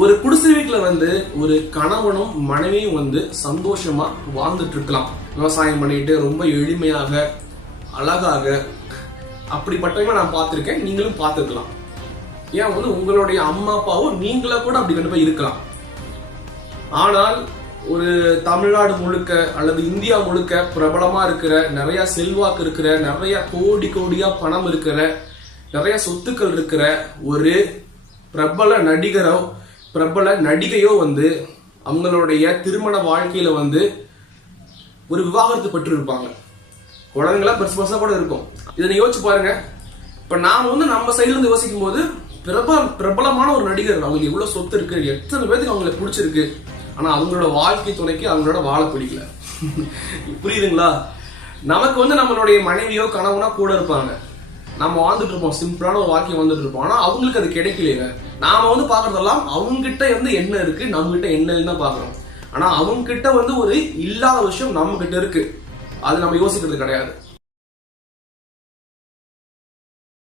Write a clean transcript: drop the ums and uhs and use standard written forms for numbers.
ஒரு குடிசை வீட்டுல வந்து ஒரு கணவனும் மனைவியும் வந்து சந்தோஷமா வாழ்ந்துட்டு இருக்கலாம். விவசாயம் பண்ணிட்டு ரொம்ப எளிமையாக அழகாக அப்படிப்பட்டவங்க நான் பார்த்திருக்கேன், நீங்களும் பார்த்துருக்கலாம். ஏன் வந்து உங்களுடைய அம்மா அப்பாவும் நீங்களா கூட அப்படி கண்டிப்பா இருக்கலாம். ஆனால் ஒரு தமிழ்நாடு முழுக்க அல்லது இந்தியா முழுக்க பிரபலமா இருக்கிற, நிறைய செல்வாக்கு இருக்கிற, நிறைய கோடி கோடியா பணம் இருக்கிற, நிறைய சொத்துக்கள் இருக்கிற ஒரு பிரபல நடிகரோ பிரபல நடிகையோ வந்து அவங்களுடைய திருமண வாழ்க்கையில வந்து ஒரு விவாகரத்து பெற்று இருப்பாங்க. குழந்தைங்களா பெருசு பெருசா கூட இருக்கும். இதை யோசிச்சு பாருங்க. இப்ப நாம வந்து நம்ம சைட்ல இருந்து யோசிக்கும் போது பிரபலமான ஒரு நடிகர், அவங்களுக்கு எவ்வளவு சொத்து இருக்கு, எத்தனை பேருக்கு அவங்களை பிடிச்சிருக்கு, ஆனா அவங்களோட வாழ்க்கை துணைக்கு அவங்களோட வாழ பிடிக்கல. புரியுதுங்களா? நமக்கு வந்து நம்மளுடைய மனைவியோ கணவனோ கூட இருப்பாங்க, நம்ம வாழ்ந்துட்டு இருப்போம், சிம்பிளான ஒரு வாழ்க்கை வந்துட்டு இருப்போம். ஆனா அவங்களுக்கு அது கிடைக்கலைங்க. நாம வந்து பாக்குறதெல்லாம் அவங்க கிட்ட வந்து என்ன இருக்கு, நம்ம கிட்ட என்ன இல்லைன்னு பாக்குறோம். ஆனா அவங்க கிட்ட வந்து ஒரு இல்லாத விஷயம் நம்ம கிட்ட இருக்கு, அது நம்ம யோசிக்கிறது கிடையாது.